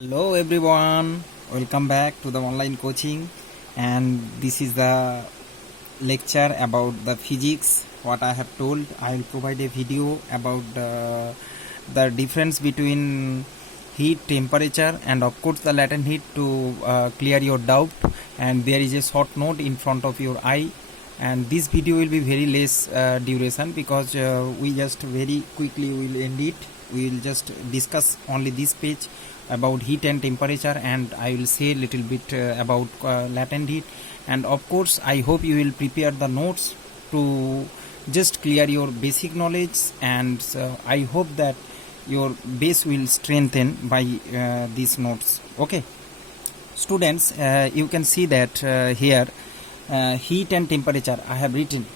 Hello everyone, welcome back to the online coaching, and this is the lecture about the physics. What I have told, I will provide a video about the difference between heat, temperature, and of course the latent heat to clear your doubt. And there is a short note in front of your eye, and this video will be very less duration because we just very quickly will end it. We will just discuss only this page about heat and temperature, and I will say a little bit about latent heat. And of course I hope you will prepare the notes to just clear your basic knowledge, and I hope that your base will strengthen by these notes. Okay students, you can see that here heat and temperature I have written.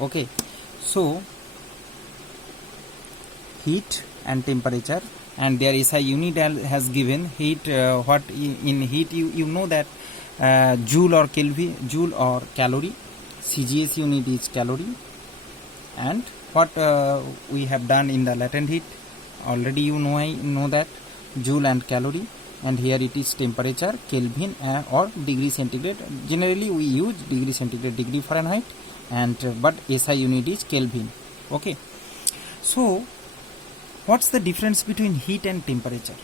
Okay, so heat and temperature, and there is a unit has given heat. What in heat, you know that joule or Kelvin, joule or calorie. CGS unit is calorie. And what we have done in the latent heat, already you know that joule and calorie. And here it is temperature, Kelvin or degree centigrade. Generally we use degree centigrade, degree Fahrenheit, and but SI unit is Kelvin. Okay, so what's the difference between heat and temperature?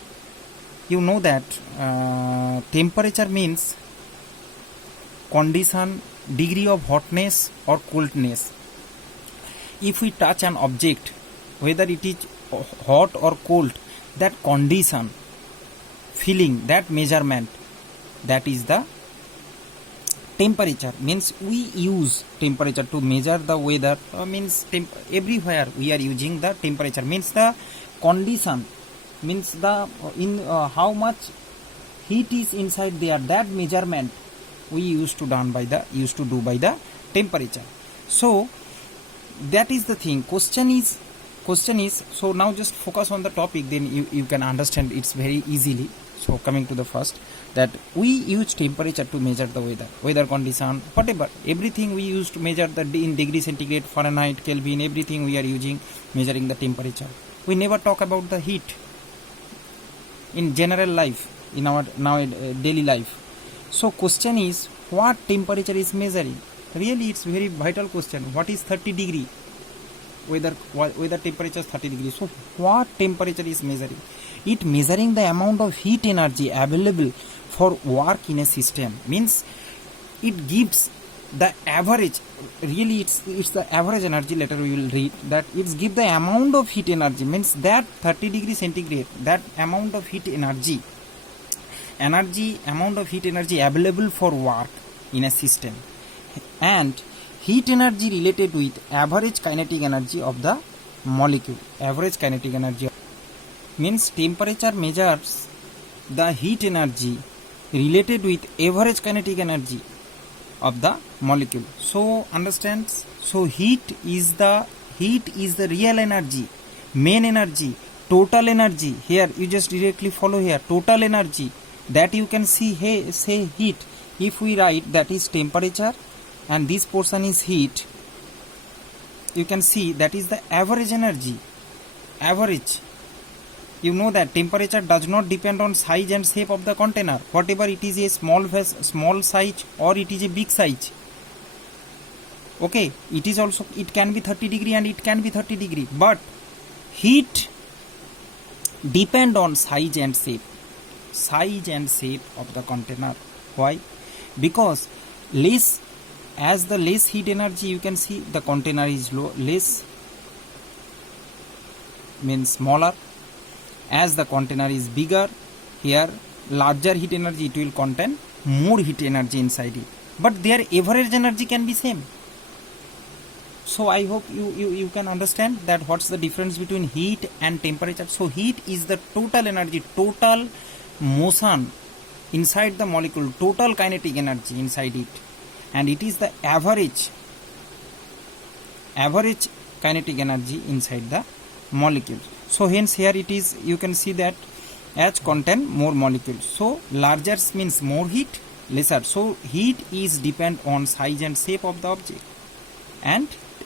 You know that temperature means condition, degree of hotness or coldness. If we touch an object, whether it is hot or cold, that condition, feeling, that measurement, that is the temperature. Means we use temperature to measure the weather. Means everywhere we are using the temperature. Means the condition, means the how much heat is inside there. That measurement we used to do by the temperature. So that is the thing. Question is. So now just focus on the topic. Then you can understand it's very easily. So coming to the first, that we use temperature to measure the weather condition, whatever, everything we use to measure the in degree centigrade, Fahrenheit, Kelvin, everything we are using measuring the temperature. We never talk about the heat in general life, in our now daily life. So question is, what temperature is measuring? Really it's very vital question. What is 30 degree? Weather temperature is 30 degrees. So what temperature is measuring? It measuring the amount of heat energy available for work in a system. Means it gives the average. Really it's the average energy. Later we will read that it's give the amount of heat energy. Means that 30 degree centigrade, that amount of heat energy amount of heat energy available for work in a system, and heat energy related with average kinetic energy of the molecule. Average kinetic energy means temperature measures the heat energy related with average kinetic energy of the molecule. So understands? So heat is the real energy, main energy, total energy. Here you just directly follow here, total energy that you can see. Hey, say heat. If we write that is temperature and this portion is heat, you can see that is the average energy. Average. You know that temperature does not depend on size and shape of the container, whatever it is, a small size or it is a big size. Okay, it is also, it can be 30 degree and it can be 30 degree, but heat depend on size and shape of the container. Why? Because as the less heat energy, you can see the container is less, means smaller. As the container is bigger, here larger heat energy, it will contain more heat energy inside it, but their average energy can be same. So I hope you can understand that what's the difference between heat and temperature. So heat is the total energy, total motion inside the molecule, total kinetic energy inside it, and it is the average kinetic energy inside the molecule. So hence here it is, you can see that H contain more molecules. So larger means more heat, lesser. So heat is depend on size and shape of the object,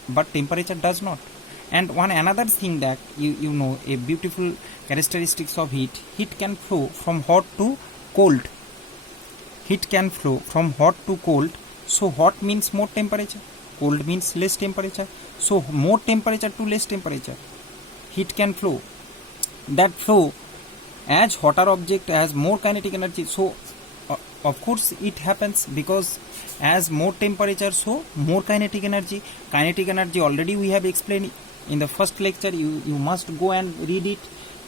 but temperature does not. And one another thing that you know, a beautiful characteristics of heat, heat can flow from hot to cold. Heat can flow from hot to cold. So hot means more temperature, cold means less temperature. So more temperature to less temperature, heat can flow. That flow, as hotter object has more kinetic energy, so of course it happens, because as more temperature, so more kinetic energy. Kinetic energy already we have explained in the first lecture. You must go and read it.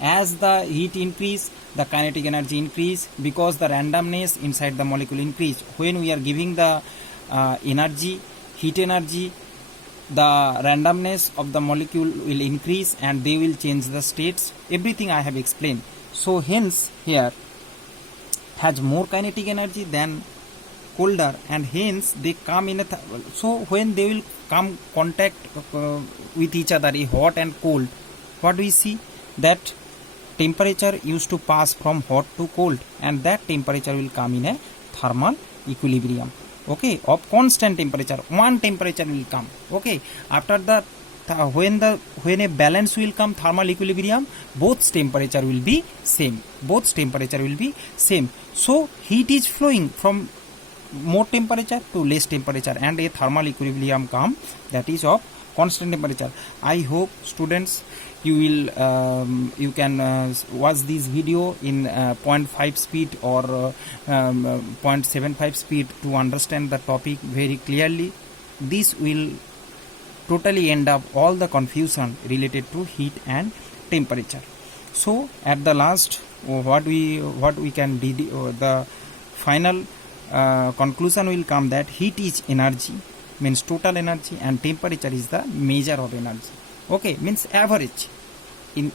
As the heat increase, the kinetic energy increase, because the randomness inside the molecule increase. When we are giving the energy, heat energy, the randomness of the molecule will increase and they will change the states. Everything I have explained. So hence here has more kinetic energy than colder, and hence they come in a so when they will come contact with each other, a hot and cold, what do we see? That temperature used to pass from hot to cold, and that temperature will come in a thermal equilibrium, okay, of constant temperature. One temperature will come, okay. After that, when a balance will come, thermal equilibrium, both temperature will be same. So heat is flowing from more temperature to less temperature, and a thermal equilibrium come, that is of constant temperature. I hope students you can watch this video in 0.5 speed or 0.75 speed to understand the topic very clearly. This will totally end up all the confusion related to heat and temperature. So at the last, what we can the final conclusion will come that heat is energy, means total energy, and temperature is the measure of energy, okay, means average in.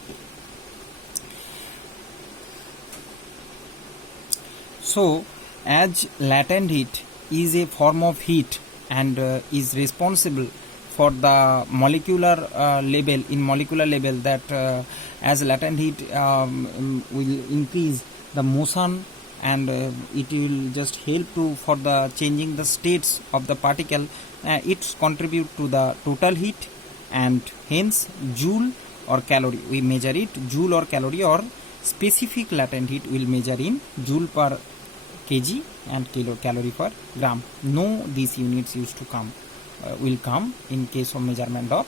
So as latent heat is a form of heat and is responsible for the molecular level, that as latent heat will increase the motion, and it will just help to for the changing the states of the particle. It contribute to the total heat, and hence joule or calorie we measure it, joule or calorie, or specific latent heat will measure in joule per kg and calorie per gram. No, these units used to come will come in case of measurement of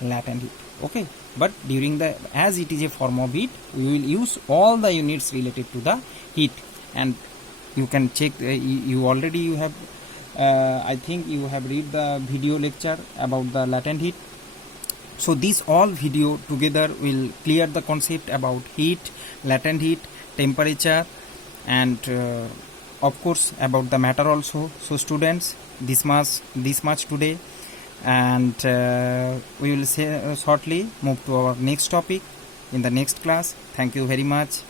latent heat, okay. But during the, as it is a form of heat, we will use all the units related to the heat. And you can check, you have I think you have read the video lecture about the latent heat. So these all video together will clear the concept about heat, latent heat, temperature, and of course about the matter also. So students, this much today, and we will say shortly move to our next topic in the next class. Thank you very much.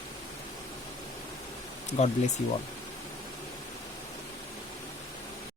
God bless you all.